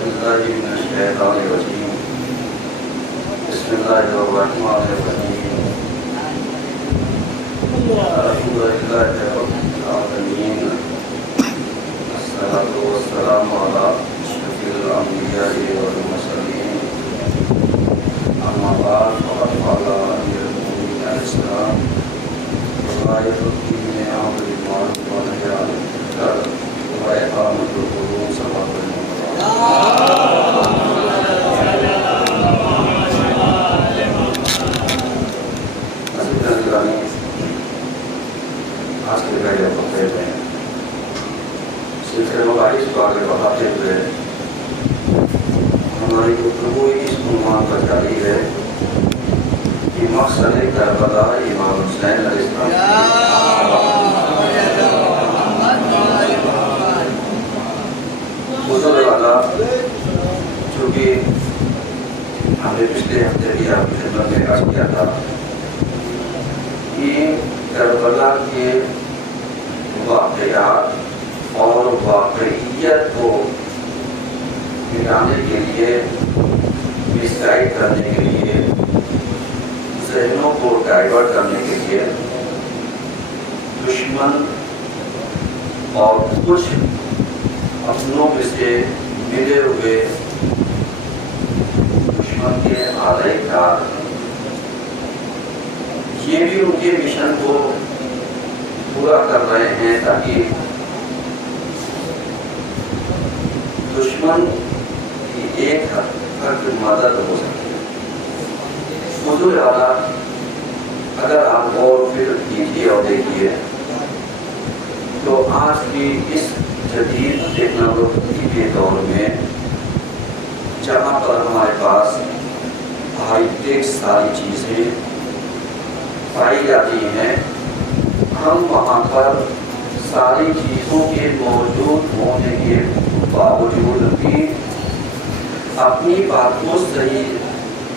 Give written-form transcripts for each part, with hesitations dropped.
بالله من الشيطان الرجيم بسم الله الرحمن الرحيم الحمد لله رب العالمين الصلاة والسلام على أشرف الأنبياء والمرسلين أما بعد فقد قال أمير المؤمنين عليه السلام غاية الدين أمر بالمعروف والنهي عن المنكر وإقامة الحدود صلاة آج کے پہلے خطبے میں سلسلہ مباحث کو آگے بڑھاتے ہوئے ہماری گفتگو اس عنوان پر جاری ہے کہ مقصد کربلا امام حسین علیہ السلام حضور والا چونکہ ہم نے پچھلے ہفتے بھی آپ کی خدمت میں عرض کیا تھا کہ کربلا کے واقعات اور واقعیت کو مٹانے کے لیے مسگائیڈ کرنے کے لیے ذہنوں کو ڈائیورٹ کرنے کے لیے دشمن اور کچھ اپنوں میں سے ملے ہوئے دشمن کے آلائے کار یہ بھی ان کے مشن کو پورا کر رہے ہیں تاکہ دشمن کی ایک حد تک مدد ہو سکے۔ حضور اعلیٰ اگر آپ غور و فکر کیجیے اور دیکھیے تو آج کی اس جدید ٹیکنالوجی کے دور میں جہاں پر ہمارے پاس ہائی ٹیک ساری چیزیں پائی جاتی ہیں، ہم وہاں پر ساری چیزوں کے موجود ہونے کے باوجود بھی اپنی بات کو صحیح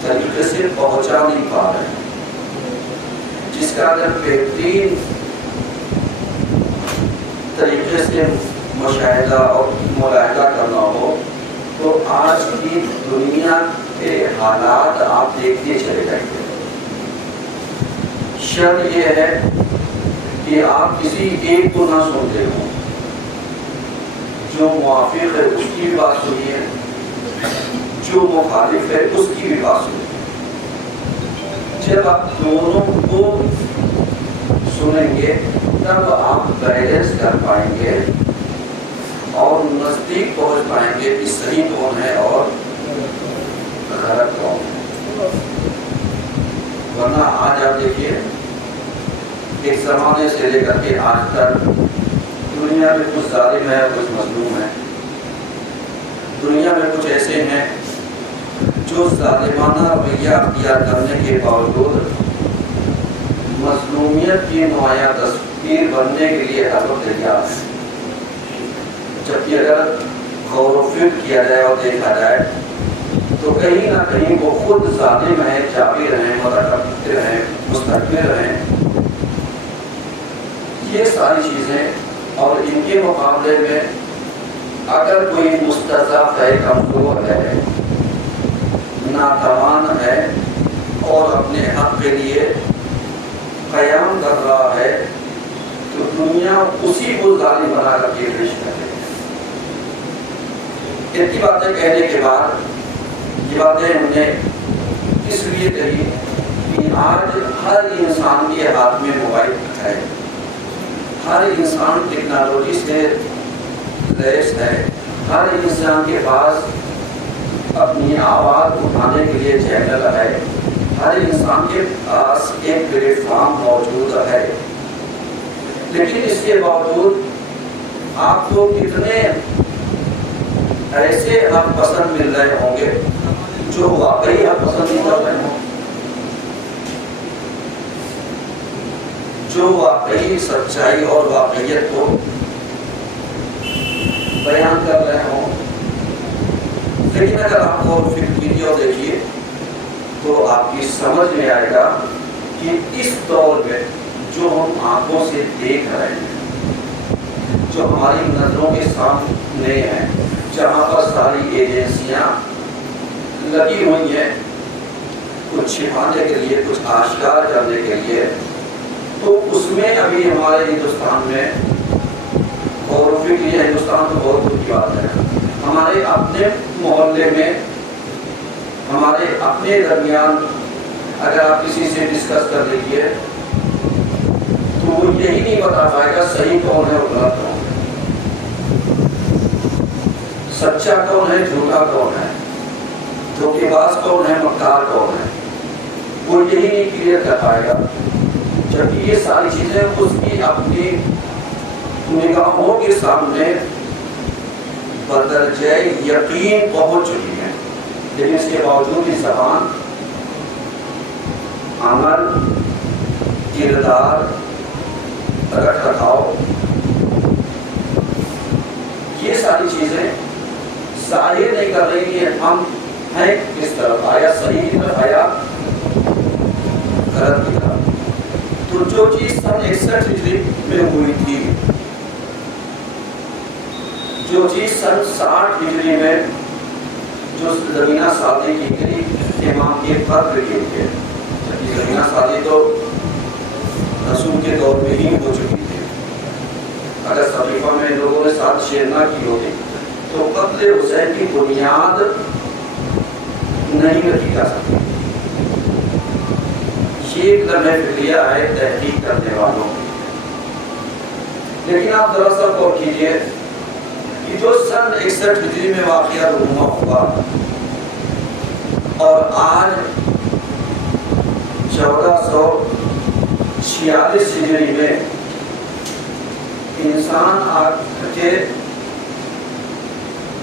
طریقے سے پہنچا نہیں پا رہے ہیں، جس کا اگر بہترین طریقے سے مشاہدہ اور ملاحظہ کرنا ہو تو آج کی دنیا کے حالات آپ دیکھتے چلے جائیں گے۔ شرط یہ ہے کہ آپ کسی ایک کو نہ سنتے ہو، جو موافق ہے اس کی بھی بات سنیے، جو مخالف ہے اس کی بھی بات سنیے۔ جب آپ دونوں کو سنیں گے تب آپ بیلنس کر پائیں گے اور نزدیک پہنچ پائیں گے کہ صحیح کون ہے اور غلط کون ہے۔ ورنہ آج آپ دیکھیے ایک زمانے سے لے کر کے آج تک دنیا میں کچھ ظالم ہے، کچھ مظلوم ہے۔ دنیا میں کچھ ایسے ہیں جو ظالمانہ رویہ اختیار کرنے کے باوجود مظلومیت کی نمایاں تصویر بننے کے لیے ہر وقت تیار ہے، جبکہ اگر غور و فکر کیا جائے اور دیکھا جائے تو کہیں نہ کہیں وہ خود ظالم ہیں، جابر ہیں، متکبر ہیں، مستکبر ہیں۔ یہ ساری چیزیں اور ان کے مقابلے میں اگر کوئی مستضعف ہے، کمزور ہے، ناتوان ہے اور اپنے حق کے لیے قیام کر رہا ہے تو دنیا اسی کو ظالم بنا کر کے پیش کرے۔ اتنی باتیں کہنے کے بعد یہ باتیں ہم نے اس لیے کہی کہ آج ہر انسان کے ہاتھ میں موبائل ہے، ہر انسان ٹیکنالوجی سے لیس ہے، ہر انسان کے پاس اپنی آواز اٹھانے کے لیے چینل ہے، ہر انسان کے پاس ایک پلیٹ فارم موجود ہے، لیکن اس کے باوجود آپ کو کتنے ایسے حق پسند مل رہے ہوں گے جو واقعی حق پسند نہیں کر رہے ہوں، جو واقعی سچائی اور واقعیت کو بیان کر رہے ہوں۔ لیکن اگر آپ کو فکر کیجیے اور دیکھیے تو آپ کی سمجھ میں آئے گا کہ اس دور میں جو ہم آنکھوں سے دیکھ رہے ہیں، جو ہماری نظروں کے سامنے ہیں، جہاں پر ساری ایجنسیاں لگی ہوئی ہیں کچھ چھپانے کے لیے، کچھ آشکار کرنے کے لیے، تو اس میں ابھی ہمارے ہندوستان میں غور و فکر، ہندوستان تو بہت دور کی بات ہے، ہمارے اپنے محلے میں، ہمارے اپنے درمیان اگر آپ کسی سے ڈسکس کر لیجیے تو وہ یہی نہیں بتا پائے گا صحیح کون ہے اور غلط کون ہے، سچا کون ہے، جھوٹا کون ہے، دھوکے باز کون ہے، مکار کون ہے، وہ یہی نہیں کلیئر کر پائے گا، جبکہ یہ ساری چیزیں اس کی اپنی نگاہوں کے سامنے بدرجہ یقین پہنچ چکی ہیں، لیکن اس کے باوجود بھی زبان، عمل، کردار، رکھ رکھاؤ، یہ ساری چیزیں ظاہر نہیں کر رہی کہ ہم ہیں کس طرف، آیا صحیح کی طرف، آیا غلط کی طرف۔ تو جو چیز سن 61 ہجری میں ہوئی تھی، جو چیز سن 60 ہجری میں جو زمینہ سازی کی گئی امام کے قتل کے لیے، جبکہ زمینہ سازی تو رسول کے دور میں ہی ہو چکی تھی، اگر صحیفہ میں لوگوں نے ساتھ شیئر نہ کی ہوتی تو قتل حسین کی بنیاد نہیں رکھی جا سکتی۔ یہ ایک لمحہ فکریہ ہے تحقیق کرنے والوں کی، لیکن آپ ذرا سا غور کیجیے کہ جو سن 61 ہجری میں واقعہ رونما ہوا اور آج 1446 ہجری میں انسان آ کے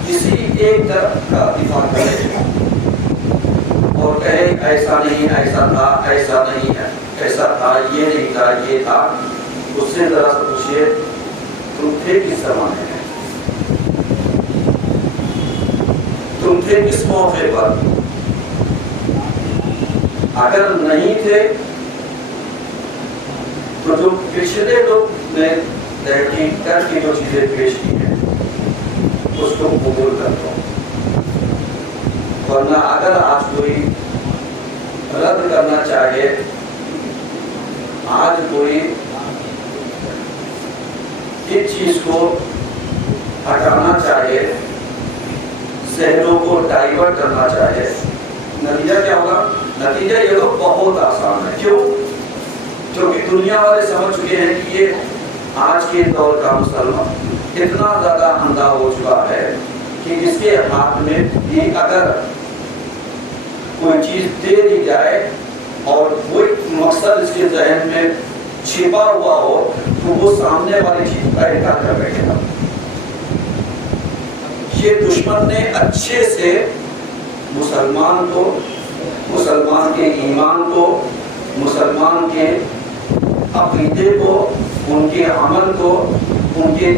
کسی ایک طرف کا دفاع کرے اور کہے ایسا نہیں، ایسا تھا، ایسا نہیں ہے، ایسا تھا، یہ نہیں تھا، یہ تھا، اس سے ذرا سا پوچھئے تم تھے کس زمانے میں، تم تھے کس موقع پر؟ اگر نہیں تھے تو جو پچھلے لوگ نے تحقیق کر کے جو چیزیں پیش کی ہیں اس کو قبول کرتا ہوں، ورنہ اگر آج کوئی رد کرنا چاہے، آج کوئی اس چیز کو ہٹانا چاہے، ذہنوں کو ڈائیورٹ کرنا چاہے، نتیجہ کیا ہوگا؟ نتیجہ یہ تو بہت آسان ہے۔ کیوں؟ کیونکہ دنیا والے سمجھ چکے ہیں کہ یہ آج کے دور کا مسلمان اتنا زیادہ اندھا ہو چکا ہے کہ اس کے ہاتھ میں بھی اگر کوئی چیز دے دی جائے اور کوئی مقصد اس کے ذہن میں چھپا ہوا ہو تو وہ سامنے والی چیز کا انکار کر بیٹھے گا۔ یہ دشمن نے اچھے سے مسلمان کو، مسلمان کے ایمان کو، مسلمان کے عقیدے کو، ان کے عمل کو، ان کے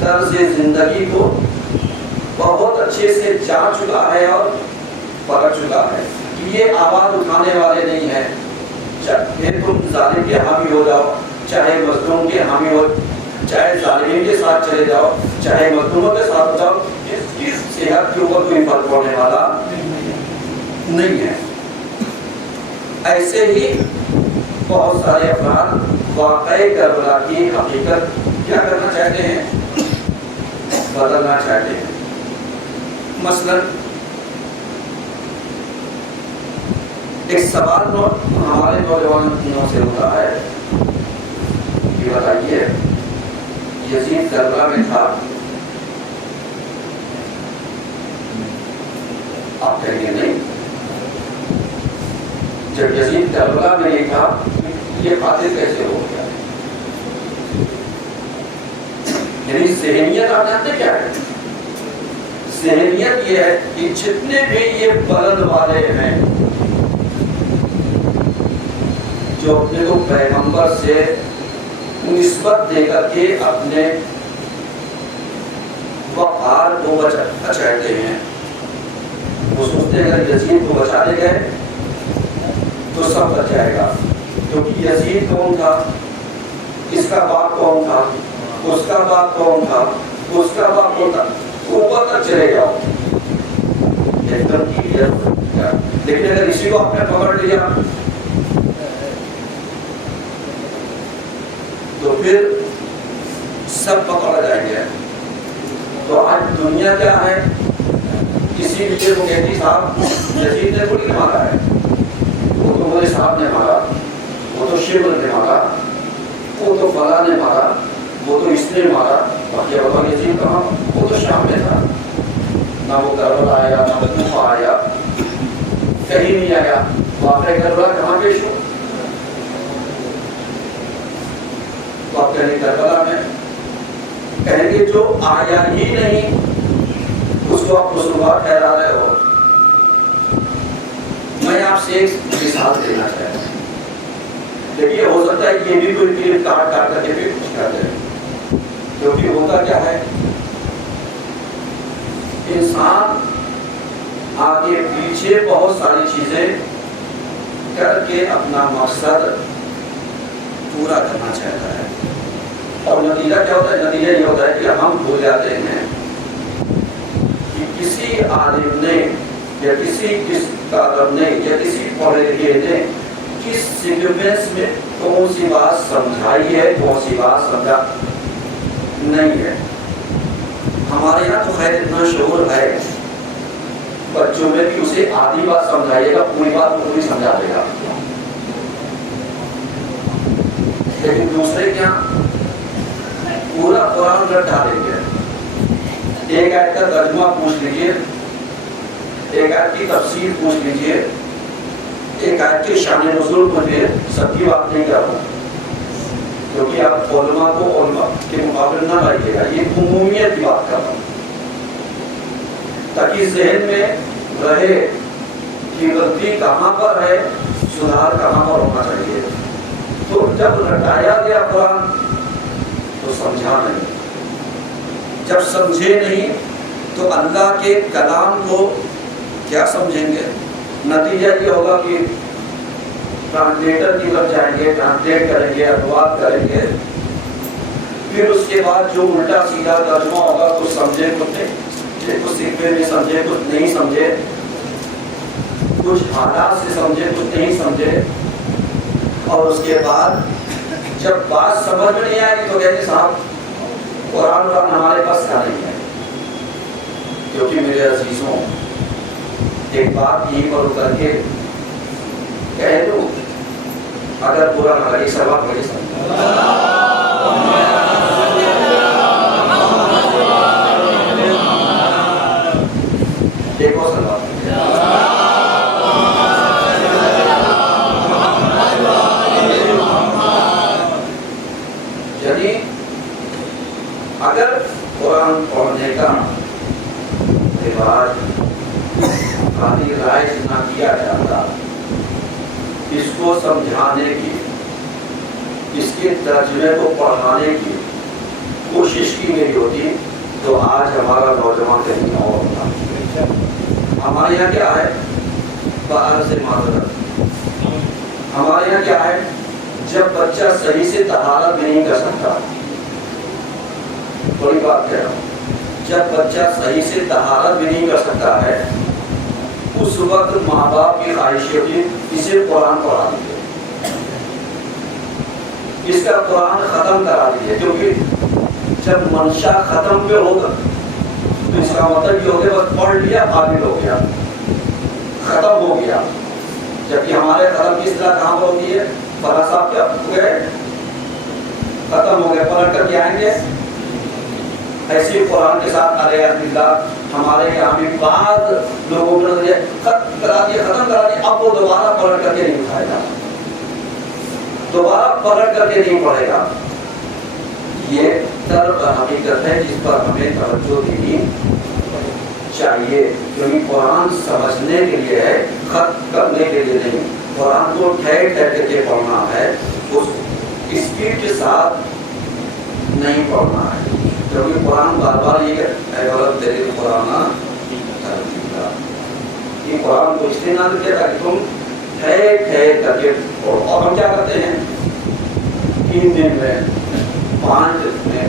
طرز زندگی کو بہت اچھے سے جان چکا ہے اور پکڑ چکا ہے کہ یہ آواز اٹھانے والے نہیں ہیں، چاہے تم ظالم کے حامی ہو جاؤ، چاہے مظلوم کے حامی ہو، چاہے ظالمین کے ساتھ چلے جاؤ، چاہے مظلوموں کے ساتھ جاؤ، اس صحت کے اوپر کوئی فرق پڑنے والا نہیں ہے۔ ایسے ہی بہت سارے افراد واقعہ کربلا کی حقیقت کیا کرنا چاہتے ہیں؟ بدلنا چاہتے ہیں۔ مثلا ایک سوال ہمارے نوجوانوں سے ہوتا ہے کہ بتائیے یزید کربلا میں تھا؟ آپ کہیں گے نہیں۔ جب یزید کربلا میں نہیں تھا یہ قاتل کیسے ہو گیا؟ یعنی ذہنیت آپ جانتے کیا ہے؟ ذہنیت یہ ہے کہ جتنے بھی یہ بلند والے ہیں جو اپنے کو پیغمبر سے نسبت دے کر کے اپنے وقار کو بچاتے ہیں، وہ سوچتے ہیں اگر یزید کو بچا لے گئے تو سب بچ جائے گا، کیونکہ یزید کون تھا، اس کا باپ کون تھا، اس کا باپ کون تھا، اس کا باپ کون تھا، اوپر تک چلے جاؤ ایک دم کلیئر. لیکن اگر اسی کو آپ نے پکڑ لیا تو پھر سب پکڑ جائیں گے. تو آج دنیا کیا ہے، کسی لیے وہ کہتی صاحب یزید نے تھوڑی مارا ہے، وہ تو مولوی صاحب نے مارا، وہ تو شیبر نے مارا، وہ تو فلاں نے مارا، وہ تو اس نے مارا. باقی بابا یزید کہاں، وہ تو شام میں تھا، نہ وہ کربلا آیا نہ وہ کوفہ آیا، کہیں نہیں آیا. واقعہ کربلا کہاں پیش ہو، تو آپ کہیں کربلا میں کہیں گے جو آیا ہی نہیں اس کو آپ قصوروار ٹھہرا رہے ہو. میں آپ سے ایک مثال دینا چاہتا ہوں. دیکھیے ہو سکتا ہے یہ بھی کوئی کلپ کاٹ کر کے بھی کچھ کر دے، کیونکہ ہوتا کیا ہے، انسان آگے پیچھے بہت ساری چیزیں کر کے اپنا مقصد پورا کرنا چاہتا ہے. اور نتیجہ کیا ہوتا ہے، نتیجہ یہ ہوتا ہے کہ ہم بھول جاتے ہیں کہ کسی عالم نے یا کس کاتب نے یا کسی پڑھے لکھے نے کس سیکوینس میں کون سی بات سمجھائی ہے، کون سی بات سمجھا نہیں ہے. ہمارے یہاں تو خیر اتنا شعور ہے، بچوں میں بھی اسے آدھی بات سمجھائیے گا، پوری بات پوری سمجھا دے گا. لیکن دوسرے کیا پورا قرآن رٹا دیں گے. ایک آیت کا ترجمہ پوچھ لیجیے، ایک آیت کی تفسیر پوچھ لیجیے، ایک آیت کے شان نزول میں سب کی بات نہیں کر رہا ہوں، کیونکہ آپ علماء کو علماء کے مقابلے نہ لائیے گا، یہ عمومیت کی بات کر رہا ہوں تاکہ ذہن میں رہے کہ غلطی کہاں پر ہے، سدھار کہاں پر ہونا چاہیے. تو جب رٹایا گیا قرآن تو سمجھا نہیں، جب سمجھے نہیں تو اللہ کے کلام کو کیا سمجھیں گے. نتیجہ یہ ہوگا کہ ٹرانسلیٹر کی طرف جائیں گے، ٹرانسلیٹ کریں گے، انواد کریں گے، پھر اس کے بعد جو الٹا سیدھا ترجمہ ہوگا کچھ سمجھے کچھ نہیں، کچھ سیکھے نہیں سمجھے، کچھ نہیں سمجھے، کچھ حالات سے سمجھے کچھ نہیں سمجھے. اور اس کے بعد جب بات سمجھ میں نہیں آئے گی تو کہتے صاحب قرآن ہمارے پاس کا نہیں ہے. کیونکہ میرے عزیزوں ایک بات یہیں پر اتر کے کہہ دوں، اگر برا نہ لگے سبق بڑی دیکھو سبق یعنی اگر قرآن پڑھنے کا رواج خالی رائج نہ کیا جاتا، اس کو سمجھانے کی، اس کے ترجمے کو پڑھانے کی کوشش کی گئی ہوتی تو آج ہمارا نوجوان کہیں اور ہوتا. ہمارے یہاں کیا ہے، باہر سے معذرت، ہمارے یہاں کیا ہے، جب بچہ صحیح سے طہارت نہیں کر سکتا، بڑی بات کہہ رہا ہوں، جب بچہ صحیح سے طہارت بھی نہیں کر سکتا ہے، اس وقت ماں باپ کی خواہش ہوتی اسے قرآن پڑھا دیجیے، اس کا قرآن ختم کرا دیجیے. کیونکہ جب منشا ختم پہ ہوگا تو اس کا مطلب یہ ہوگا بس پڑھ لیا قابل ہو گیا، ختم ہو گیا. جبکہ ہمارے ختم کی اصطلاح کہاں پر ہوتی ہے، فلاں صاحب کیا گئے ختم ہو گئے، پلٹ کر کے آئیں گے. ایسی قرآن کے ساتھ علیہ اللہ ہمارے یہاں بھی بعض لوگوں نے ختم کرا دیا، اب وہ دوبارہ پلٹ کر کے نہیں اٹھائے گا، دوبارہ پلٹ کر کے نہیں پڑھے گا. یہ طرف حقیقت ہے جس پر ہمیں توجہ دینی چاہیے، کیونکہ قرآن سمجھنے کے لیے ہے، ختم کرنے کے لیے نہیں. قرآن کو ٹھہر ٹھہر کے پڑھنا ہے، اس اسپیڈ کے ساتھ نہیں پڑھنا ہے. کیونکہ قرآن بار بار یہ اے غلط تیرے قرآن یہ قرآن کو اس لیے نہ دیا تاکہ تم ٹھہر ٹھہر کر کے پڑھو. اور ہم کیا کرتے ہیں، 3 دن میں 5 دن میں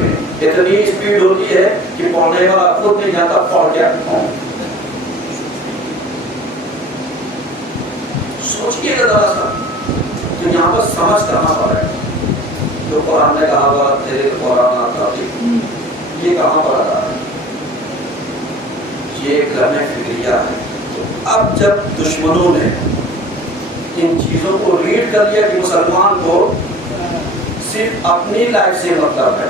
میں اتنی اسپیڈ ہوتی ہے کہ پڑھنے والا خود نہیں جانتا پڑھ کیا سوچئے گا ذرا سا. تو یہاں پر سمجھ کرنا پڑ رہا ہے. جو قرآن نے کہا ہوا تیرے قرآن آتا یہ کہاں پر آتا ہے؟ یہ ایک لمحہ فکریہ ہے. تو اب جب دشمنوں نے ان چیزوں کو ریڈ کر لیا کہ مسلمان کو صرف اپنی لائف سے مطلب ہے،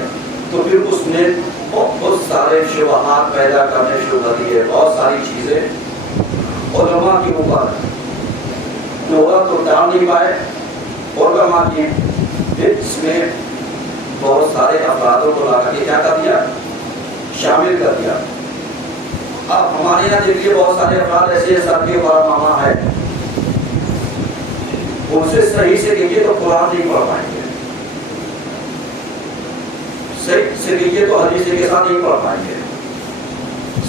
تو پھر اس نے بہت سارے شبہات پیدا کرنے شروع کر دیے. بہت ساری چیزیں علماء کے اوپر لوگا تو ڈال نہیں پائے. علماء کی اس میں بہت سارے افرادوں کو لا کر کے کیا کر دیا؟ شامل کر دیا. اب ہمارے یہاں دیکھیے بہت سارے افراد ایسے سب کے بڑا ماما ہے، ان سے صحیح سے کہیے تو قرآن نہیں پڑھ پائیں گے، صحیح سے کہیے تو حدیث کے ساتھ نہیں پڑھ پائیں گے،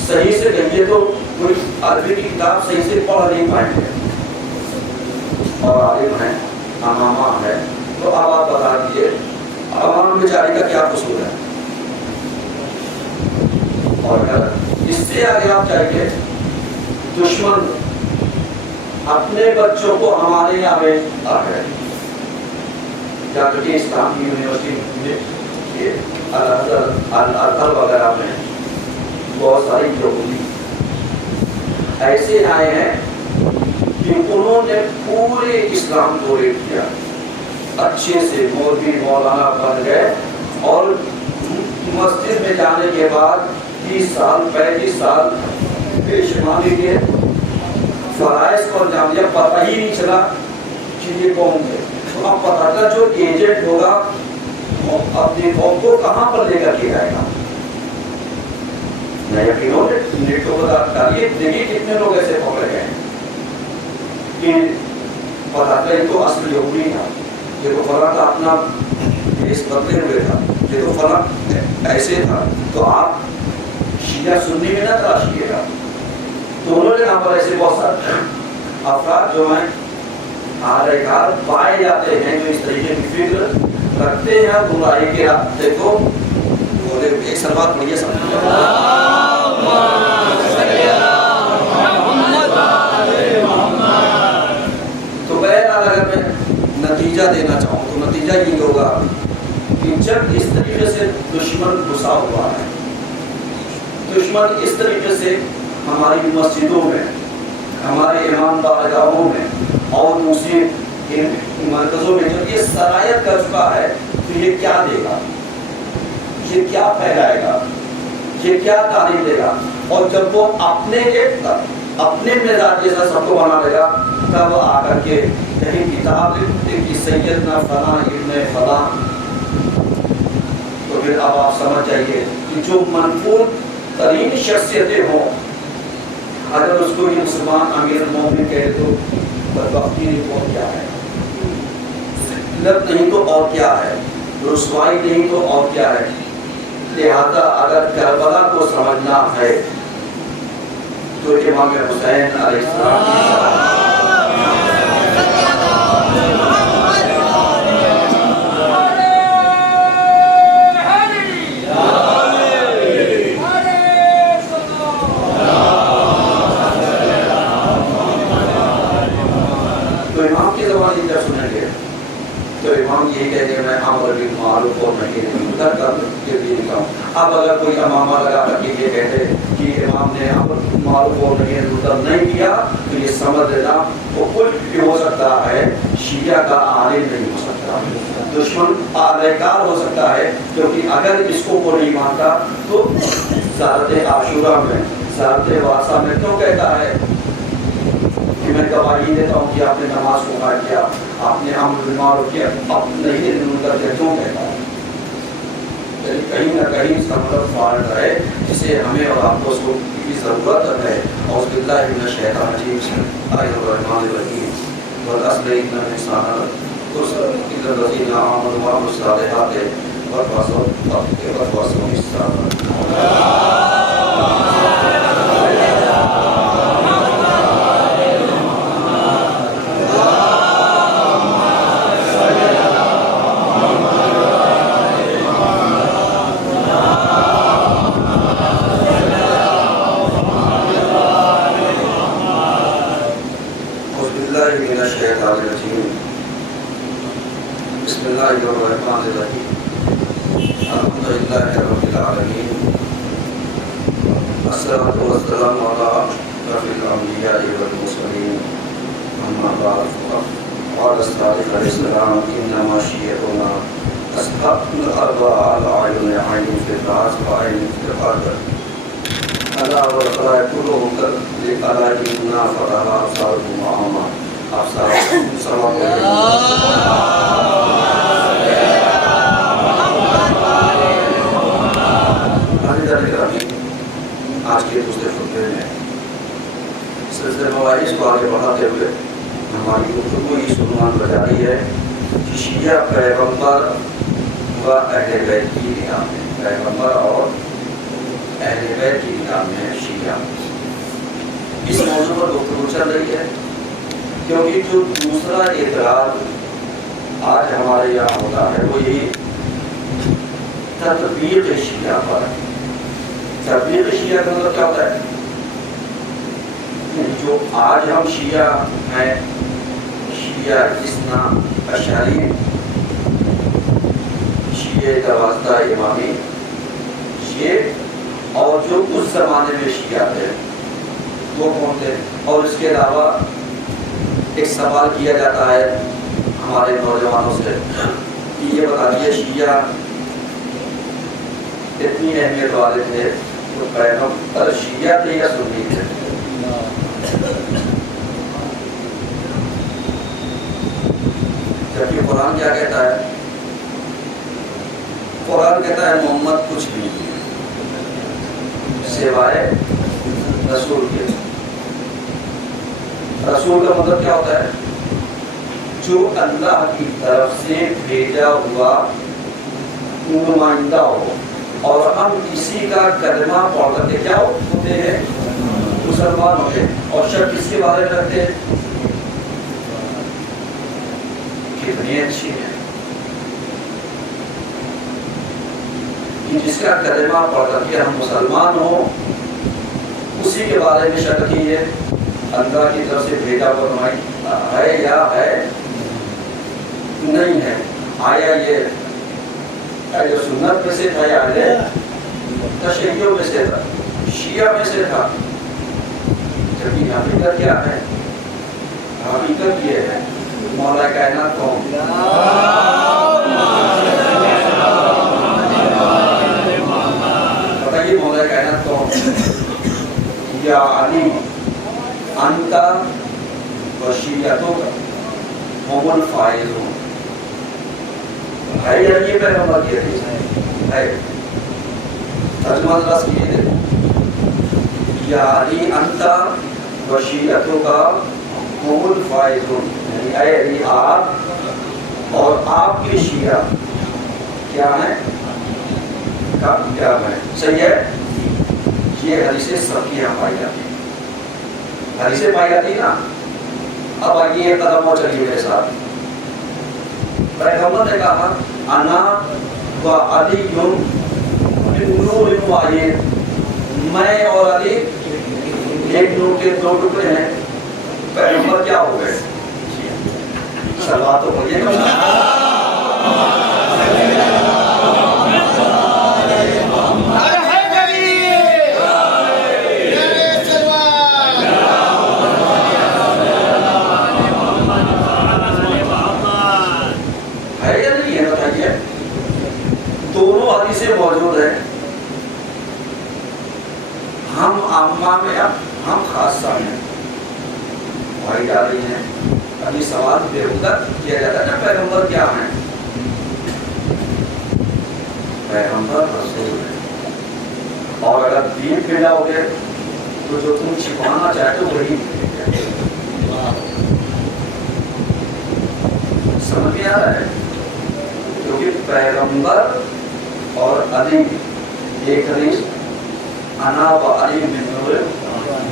صحیح سے کہیے تو کوئی عربی کی کتاب صحیح سے پڑھ نہیں پائیں گے. اور عالم ہے، امامہ ہے. تو اب آپ بتا دیجیے عوام بیچاری کا کیا قصور ہے؟ اور اس سے آگے آپ چاہیے دشمن اپنے بچوں کو ہمارے یہاں میں آ گئے. کیا کہ اسلام کی یونیورسٹی میں الازہر وغیرہ میں بہت ساری یہودی ایسے آئے ہیں کہ انہوں نے پورے اسلام کو ریڈ کیا، اچھے سے مولوی مولانا بن گئے. اور مسجد میں جانے کے بعد 30 سال 35 سال بے شماری کے فرائض کو انجام دیا، پتہ ہی نہیں چلا کہ یہ کون تھے. تو اب پتہ چلا جو ایجنٹ ہوگا اپنی قوم کو کہاں پر لے کر کے جائے گا. میں یقینوں نے نیٹوں کو ڈالیے دیکھیے کتنے لوگ ایسے پکڑے گئے کہ پتہ چلا یہ تو اصل یہودی تھا، یہ تو فلاں کا اپنا اس بدلے ہوئے تھا، یہ تو فلاں ایسے تھا. تو آپ شیعہ سنی میں نہ تلاشیے گا. تو انہوں نے یہاں پر ایسے بہت سارے افراد جو ہیں آرے کار پائے جاتے ہیں جو اس طریقے کی فکر رکھتے ہیں برائی کے راستے کو. بولے ایک سلوات پڑھیے سب. تو بہرحال اگر میں نتیجہ دینا چاہوں تو نتیجہ یہ ہوگا کہ جب اس طریقے سے دشمن گھسا ہوا ہے، دشمن اس طریقے سے ہماری مسجدوں میں، ہمارے امام بارگاہوں میں اور دوسری مرکزوں میں جب یہ سرایت کر چکا ہے تو یہ کیا دے گا، یہ کیا پھیلائے گا، یہ کیا تعلیم دے گا. اور جب وہ اپنے مزاج جیسا سب کو بنا لے گا تب آ کر کے کہیں کتاب کی سیدنا فلاں ابن فلاں. تو پھر اب آپ سمجھ جائیے کہ جو منفور ترین شخصیتیں ہوں اگر اس کو یہ مسلمان امیر المومنین کہے تو بدبختی نہیں تو اور کیا ہے، ذلت نہیں تو اور کیا ہے، رسوائی نہیں تو اور کیا ہے. لہذا اگر کربلا کو سمجھنا ہے تو امام حسین علیہ السلام کی تو امام یہی کہتے ہیں میں امر بالمعروف اور نہی عن المنکر کا یہ بھی لکھا ہوں. اب اگر کوئی امامہ لگا کر کے یہ کہتے کہ امام نے امر بالمعروف اور نہی عن المنکر نہیں کیا تو یہ سمجھ لینا وہ کچھ بھی ہو سکتا ہے، شیعہ کا عالم نہیں ہو سکتا، دشمن آلیکار ہو سکتا ہے. کیونکہ اگر اس کو وہ نہیں مانتا تو زیارت عاشورہ میں، زیارت واسطہ میں کیوں کہتا ہے کہ میں گواہی دیتا ہوں کہ آپ نے نماز کو قائم کیا، آپ نے امر بالمعروف کیا، اب نہیں منکر کیا، کیوں کہتا ہے؟ کہیں نہ کہیں اس کا مطلب فالٹ ہے جسے ہمیں اور آپ کو اس کو کی ضرورت ہے. اعوذ باللہ من الشیطان الرجیم، بسم اللہ الرحمن الرحیم. والاصل ان الانسان خسر الا الذین آمنوا وعملوا الصالحات وتواصوا بالصبر. الصلاة والسلام على أشرف الأنبياء والمرسلين أما بعد قال الصادق عليه السلام إنما شيعتنا أصحاب الأربعة العين عين في الرأس وعين في القدر ألا والخلائق كلهم لألا إنا فتح أبصارهم وأعمى أبصارهم سواء آج کے دوسرے خطبے میں سلسلہ مواعظ کو آگے بڑھاتے ہوئے ہماری گفتگو اس عنوان پر جاری ہے کہ شیعہ پیغمبر و اہل بیت کی نگاہ میں، پیغمبر اور اہل بیت کی نگاہ میں شیعہ، اس موضوع پر گفتگو چل رہی ہے کیونکہ جو دوسرا اعتراض آج ہمارے یہاں ہوتا ہے وہ یہی تطبیق شیعہ پر ہے۔ تطبیق شیعہ کا مطلب کیا ہوتا ہے؟ جو آج ہم شیعہ ہیں، شیعہ اثنا اشعری، شیعہ دوازدہ امامی، یہ اور جو اس زمانے میں شیعہ تھے وہ کون تھے؟ اور اس کے علاوہ ایک سوال کیا جاتا ہے ہمارے نوجوانوں سے کہ یہ بتا دیے شیعہ اتنی اہمیت والے تھے تو پیغمبر شیعہ تھے یا سنی تھے؟ جبکہ قرآن کیا کہتا ہے؟ قرآن کہتا ہے محمد کچھ نہیں سوائے رسول کے۔ رسول کا مطلب کیا ہوتا ہے؟ جو اللہ کی طرف سے بھیجا ہوا نمائندہ ہو، اور ہم اسی کا کلمہ پڑھ کر کے کیا ہوتے ہیں؟ مسلمان ہوتے ہیں۔ اور شک کس کے بارے میں رکھتے ہیں؟ کتنی اچھی ہے کہ جس کا کلمہ پڑھ کر کے ہم مسلمان ہوں، اسی کے بارے میں شک کیجیے اللہ کی طرف سے بھیجا ہوا نمائندہ ہے یا ہے نہیں ہے؟ آیا یہ جو سنت میں سے تھا یا تشیعوں میں سے تھا، شیعہ میں سے تھا؟ جبکہ حقیقت کیا ہے؟ حقیقت یہ ہے مولا کائنات کون؟ بتائیے مولا کائنات کون؟ یا علی انت وشیعتک هم الفائزون، ہے یا یہ پیغمبر کی حدیث ہے؟ ترجمہ درست کیجیے، یا علی انت وشیعتک هم الفائزون، یعنی اے علی آپ اور آپ کے شیعہ کیا ہیں؟ کامیاب ہیں۔ صحیح ہے؟ یہ حدیثیں سب کی یہاں پائی جاتی ہیں، حدیثیں پائی جاتی ہیں نا۔ اب آئیے ایک قدم اور چلیے میرے ساتھ۔ پیغمبر نے کہا انا و علی من نور واحد، میں اور علی ایک نور کے دو ٹکڑے ہیں۔ پیغمبر کیا ہو گئے؟ صلوات تو پڑھیے گا۔ دونوں حدیثیں موجود ہیں، ہم عامہ میں ہم خاصہ میں بھائی ڈالی ہیں۔ ابھی سوال بے ہوتا کیا جاتا ہے نا پیغمبر کیا ہیں؟ پیغمبر رسول ہے، اور اگر دین پھیلاؤ گے تو جو تم چھپانا چاہتے ہو وہی سمجھ میں آ رہا ہے؟ کیونکہ پیغمبر اور علی ایک حدیث انا و علی من نور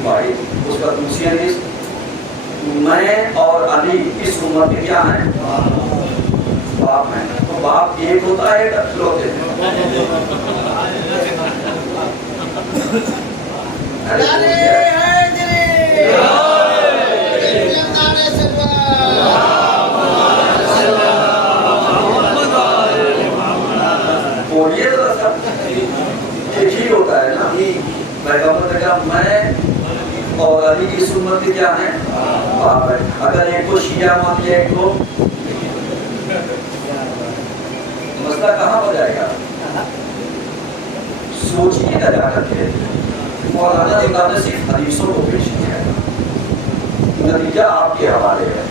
واحد، اس کا دوسری حدیث میں اور علی اس امت کے کیا ہیں؟ باپ ہیں۔ تو باپ ایک ہوتا ہے ایک ہوتے ہیں؟ بولیے تو ایک ہی ہوتا ہے نا، پیغمبر نے کہا میں اور علی کی سنت کے کیا ہیں باپ ہے. اگر ایک کو شیعہ مان لیا ایک کو مسئلہ کہاں ہو جائے گا؟ سوچیے گا جا کر کے. مولانا جگہ نے صرف حدیثوں کو پیش کیا ہے, نتیجہ آپ کے حوالے ہے,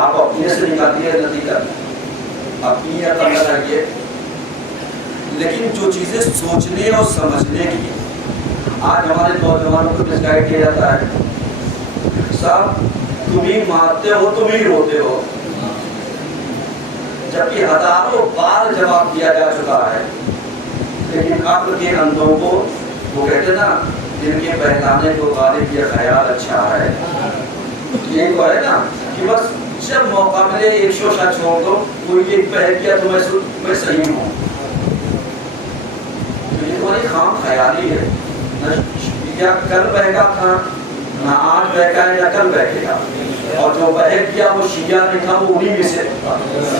آپ اپنے سے نکالتی ہے نتیجہ اپنی عقل رکھیے. لیکن جو چیزیں سوچنے اور سمجھنے کی آج ہمارے نوجوانوں کو مس گائڈ کیا جاتا ہے, صاحب تم ہی مارتے ہو تم ہی روتے ہو, جبکہ ہزاروں بار جواب دیا جا چکا ہے. لیکن عقل کے اندھوں کو وہ کہتے نا دل کے بہلانے کو غالب یہ خیال اچھا ہے, یہ تو ہے نا کہ بس جب موقع ملے ایک شوشہ چھوڑ دو, کوئی ایک پہل کیا تو میں صحیح ہوں. تو یہ تمہاری خام خیالی ہے, نہ کل بہکا تھا نہ آج بہکا ہے نہ کل بہکے گا, اور جو بہک کیا وہ شیعہ نہیں تھا وہ انہیں میں سے تھا.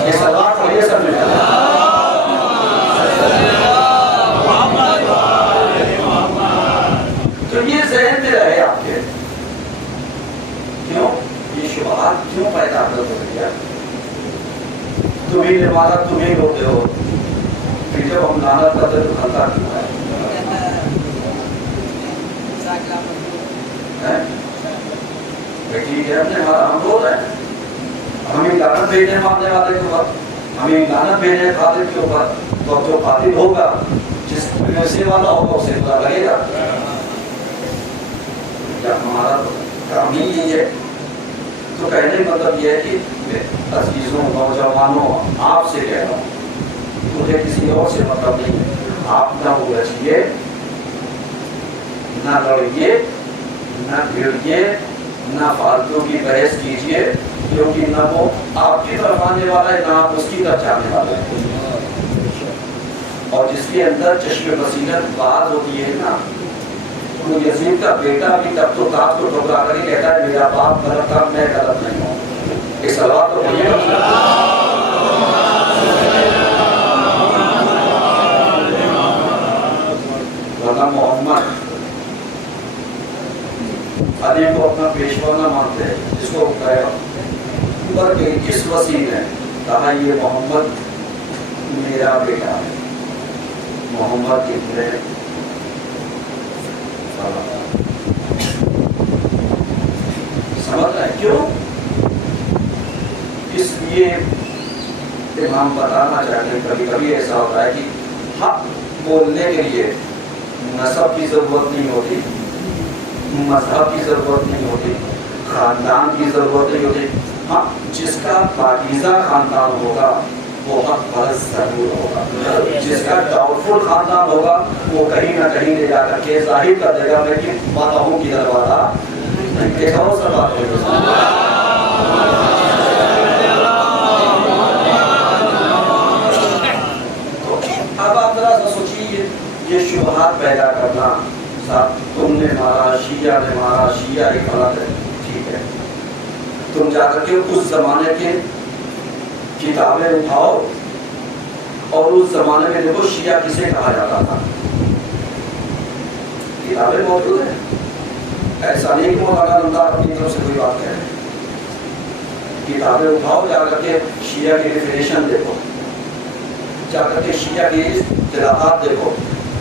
یہ سوال اور یہ سب ملتا ہے. تو یہ ذہن میں رہے آپ کے, کیوں یہ شبہات کیوں پیدا کر دیا؟ تمہیں نے مارا تمہیں روتے ہو, پھر جب ہم لعنت کرتے تو کھلتا کیوں ہے؟ ٹھیک ہے ہم نے مارا, ہم رو رہے ہیں, ہمیں لعنت بھیجنے مارنے والے کے اوپر, ہمیں لعنت بھیجنے قاتل کے اوپر, تو جو قاتل ہوگا جس پیسے والا ہوگا اسے پتا لگے گا. جب ہمارا کام ہی یہ ہے تو کہنے کا مطلب یہ ہے کہ عزیزوں نوجوانوں آپ سے کہہ رہا ہوں, مجھے کسی اور سے مطلب نہیں ہے. آپ نہ الجھیے, نہ لڑیے, نہ بھیڑیے, نہ فالتو کی بحث کیجیے, کیونکہ نہ وہ آپ کی طرف آنے والا ہے نہ آپ اس کی طرف جانے والا ہے. اور جس کے اندر چشم بصیرت بات ہوتی ہے نا, تو یزید کا بیٹا بھی تب تو تاج کو ٹھکرا کر ہی کہتا ہے میرا باپ غلط تھا میں غلط نہیں ہوں. ایک سوال تو بھائی ورنہ محمد علی کو اپنا پیشوا نہ مانتے, جس کو بلکہ اس وسیع نے کہا یہ محمد میرا بیٹا ہے, محمد ابن سمجھ رہے ہیں کیوں؟ اس لیے ہم بتانا چاہتے ہیں کبھی کبھی ایسا ہوتا ہے کہ حق بولنے کے لیے نسب کی ضرورت نہیں ہوتی, مذہب کی ضرورت نہیں ہوتی, خاندان کی ضرورت نہیں ہوتی. ہاں جس کا پاکیزہ خاندان ہوگا وہ حق پرست ضرور ہوگا, جس کا ڈاؤٹ فل خاندان ہوگا وہ کہیں نہ کہیں لے جا کر کے ظاہر کر دے گا لیکن ماتاؤں کی دروازہ نہیں دیکھا ہو سب بات ہوگی. اب آپ ذرا سا سوچیے یہ شبہات پیدا کرنا, تم نے مارا, شیعہ نے مارا, شیعہ ایک غلط ہے, ٹھیک ہے, تم جا کر کے اس زمانے کے کتابیں اٹھاؤ اور اس زمانے میں دیکھو شیعہ کسے کہا جاتا تھا. کتابیں موجود ہیں, ایسا نہیں کہ مولانا نمدار اپنی طرف سے کوئی بات کہہ رہے. کتابیں اٹھاؤ, جا کر کے شیعہ کی ڈیفینیشن دیکھو, جا کر کے شیعہ کی اصطلاحات دیکھو,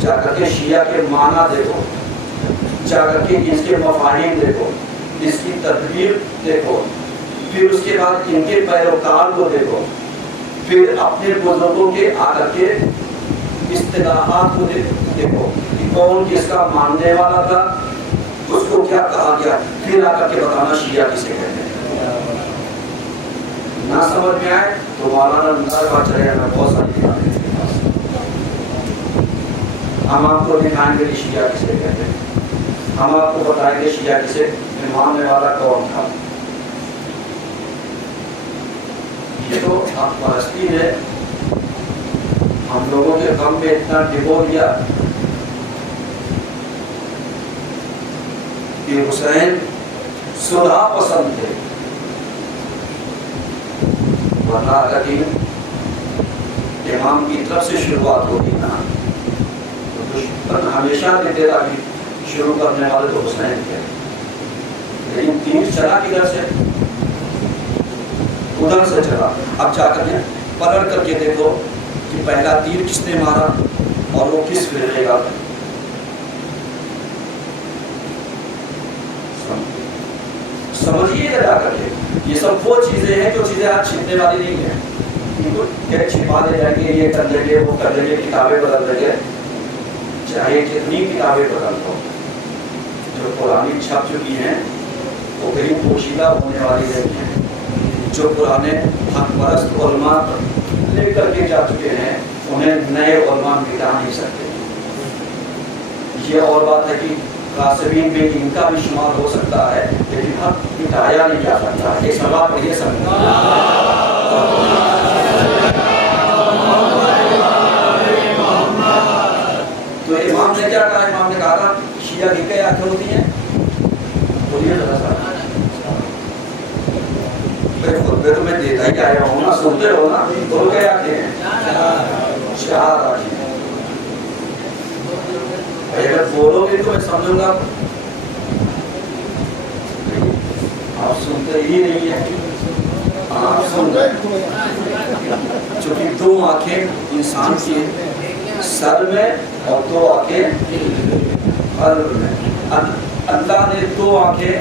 جا کر کے شیعہ کے معنی دیکھو, جا کر کے اس کے مفاہیم دیکھو, اس کی تدبیر دیکھو, پھر اس کے بعد ان کے پیروکار کو دیکھو, پھر اپنے بزرگوں کے آ کر کے اصطلاحات کو دیکھو کہ کون کس کا ماننے والا تھا, اس کو کیا کہا گیا, پھر آ کر کے بتانا شیعہ کسے کہتے ہیں. نہ سمجھ میں آئے تو مولانا نمدار بات چلے گا, میں بہت ساری کتابیں ہیں, ہم آپ کو دکھائیں گے شیعہ کسے کہتے ہیں, ہم آپ کو بتائیں گے شیعہ کسے ماننے والا کون تھا. یہ تو حق پرستی ہے, ہم لوگوں کے غم میں اتنا ڈبو دیا کہ حسین صلح پسند تھے, ورنہ اگر امام کی طرف سے شروعات ہوتی نا تو دشمن ہمیشہ دیتے تھا کہ شروع کرنے والے تو حسین تھے، لیکن تیر چلا کدھر سے؟ ادھر سے چلا۔ اب جا کر کے پلٹ کر کے دیکھو کہ پہلا تیر کس نے مارا اور وہ کس فرقے کا؟ سمجھیے گا جا کر کے، یہ سب وہ چیزیں ہیں جو چیزیں آج چھپنے والی نہیں ہیں، چھپا دے جائیں گے، یہ کر دیں گے، وہ کر دیں گے، کتابیں بدل دیں گے، چاہے کتنی کتابیں بدل دو، جو پرانی چھپ چکی ہیں وہ کہیں پوشیدہ ہونے والی نہیں ہیں۔ جو پرانے حق پرست علماء لے کر کے جا چکے ہیں انہیں نئے علماء مٹا نہیں سکتے۔ یہ اور بات ہے کہ قاسمین میں ان کا بھی شمار ہو سکتا ہے، لیکن حق مٹایا نہیں جا سکتا۔ یہ سوال پڑھیے سب۔ تو امام نے کیا کہا؟ امام نے کہا تھا شیعہ کی کئی آنکھیں ہوتی ہیں، بولیے ذرا سا۔ خطبے تو میں دیتا ہی آیا ہوں نا، سنتے ہو نا، دو کئی آنکھیں ہیں؟ چار آنکھیں۔ اگر بولو گے تو میں سمجھوں گا، آپ سنتے ہی نہیں ہیں، آپ سن رہے ہیں۔ چونکہ دو آنکھیں انسان کی سر میں اور دو آنکھیں قلب میں۔ اللہ نے دو آنکھیں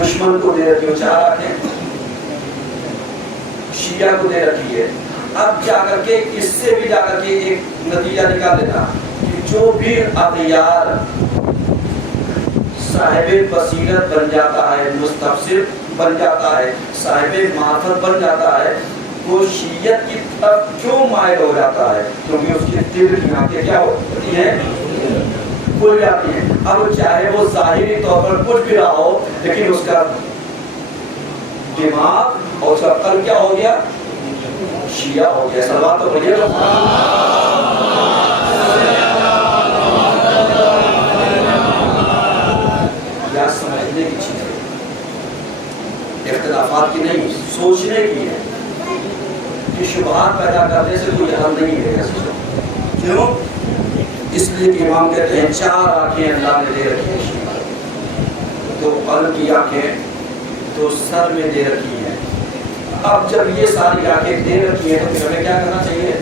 دشمن کو دے رکھی ہے، چار آنکھیں شیعہ کو دے رکھی ہے۔ اب جا کر کے اس سے بھی جا کر کے ایک نتیجہ نکال لینا کہ جو بھی اغیار صاحب بصیرت بن جاتا ہے، مستبصر بن جاتا ہے، صاحب معرفت بن جاتا ہے، وہ شیعت کی طرف کیوں مائل ہو جاتا ہے؟ کیونکہ اس کے دل کی آنکھیں کیا ہوتی ہیں؟ کھل جاتی ہیں۔ اب چاہے وہ ظاہری طور پر کچھ بھی رہا ہو، لیکن اس کا دماغ اور اس کا قلب کیا ہو گیا؟ شیعہ ہو گیا۔ صلوات تو پڑھیے گا۔ یا سمجھنے کی چیز ہے، اختلافات کی نہیں، سوچنے کی ہے کہ شبہات پیدا کرنے سے کوئی حل نہیں ہے۔ کیوں؟ اس لیے کہ امام کہتے ہیں چار آنکھیں اللہ نے دے رکھی ہیں، دو قلب کی آنکھیں، دو سر میں دے رکھی ہیں۔ اب جب یہ ساری آنکھیں دے رکھی ہیں تو پھر ہمیں کیا کرنا چاہیے؟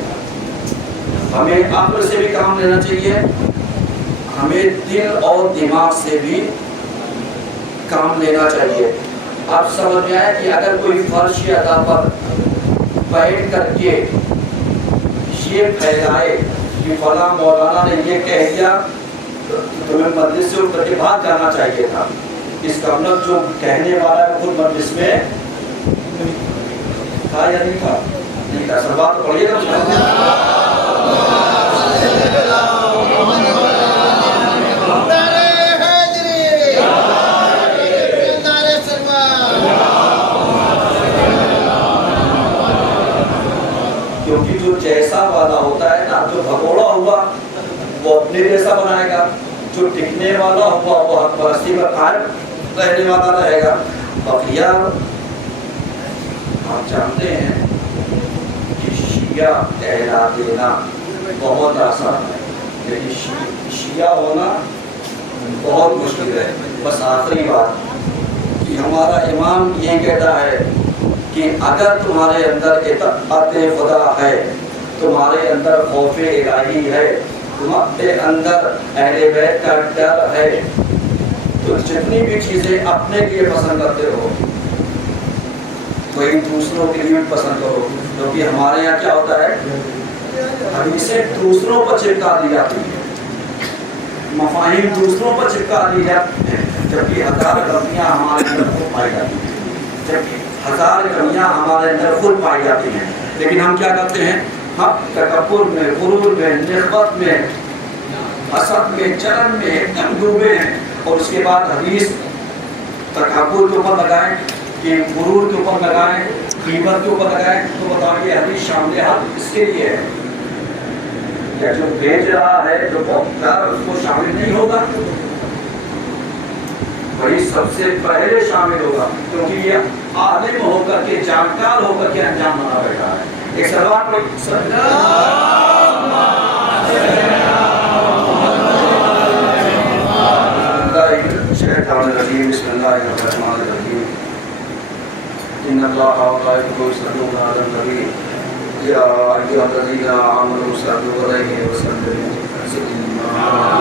ہمیں عقل سے بھی کام لینا چاہیے، ہمیں دل اور دماغ سے بھی کام لینا چاہیے۔ آپ سمجھ میں آئے کہ اگر کوئی فرش ادا پر بیٹھ کر کے یہ پھیلائے کہ فلاں مولانا نے یہ کہہ دیا تو تمہیں مجلس سے اٹھ کر کے بھاگ جانا چاہیے تھا، اس کا مطلب جو کہنے والا ہے خود مجلس میں تھا یا نہیں تھا؟ نہیں تھا۔ سب بات پڑھیے گا۔ کیونکہ جو جیسا والا ہوتا ہے نا، جو بھگوڑا ہوا وہ اپنے جیسا بنائے گا، جو ٹکنے والا ہوا وہ حق پرستی پر قائم رہنے والا رہے گا۔ بقیہ آپ جانتے ہیں کہ شیعہ کہلا دینا بہت آسان ہے، لیکن شیعہ ہونا بہت مشکل ہے۔ بس آخری بات کہ ہمارا امام یہ کہتا ہے کہ اگر تمہارے اندر اطاعت خدا ہے، تمہارے اندر خوف الہی ہے، تمہارے اندر اہل بیت کا ڈر ہے، تو جتنی بھی چیزیں اپنے لیے پسند کرتے ہو وہی دوسروں کے لیے بھی پسند کرو۔ کیونکہ ہمارے یہاں کیا ہوتا ہے، حدیثیں دوسروں پر چپکا دی جاتی ہیں، مفاہیم دوسروں پر چپکا دی جاتی ہیں، جبکہ ہزار غلطیاں ہمارے اندر خود پائی جاتی ہیں، جبکہ ہزار کمیاں ہمارے اندر خود پائی جاتی ہیں۔ لیکن ہم کیا کرتے ہیں؟ ہم تکبر میں، غرور میں، نخوت میں، حسد میں، جلن میں ایک دم ڈوبے ہیں، اور اس کے بعد حدیث تکبر کے اوپر لگائیں کہ غرور کے اوپر لگائیں، غیبت کے اوپر لگائیں، تو بتائیں یہ حدیث شامل حق اس کے لیے ہے، یا جو بیچ رہا ہے، جو پوکتا ہے اس کو شامل نہیں ہوگا؟ وہی سب سے پہلے شامل ہوگا، کیونکہ یہ عالم ہو کر کے، جانکار ہو کر کے انجام بنا بیٹھا ہے۔ ایک سلوات پڑھ۔ الشیطان الرجیم بسم اللہ الرحمن الرحیم ان اللہ وملائکته یصلون علی النبی یا ایھا الذین آمنوا صلوا علیہ وسلموا تسلیما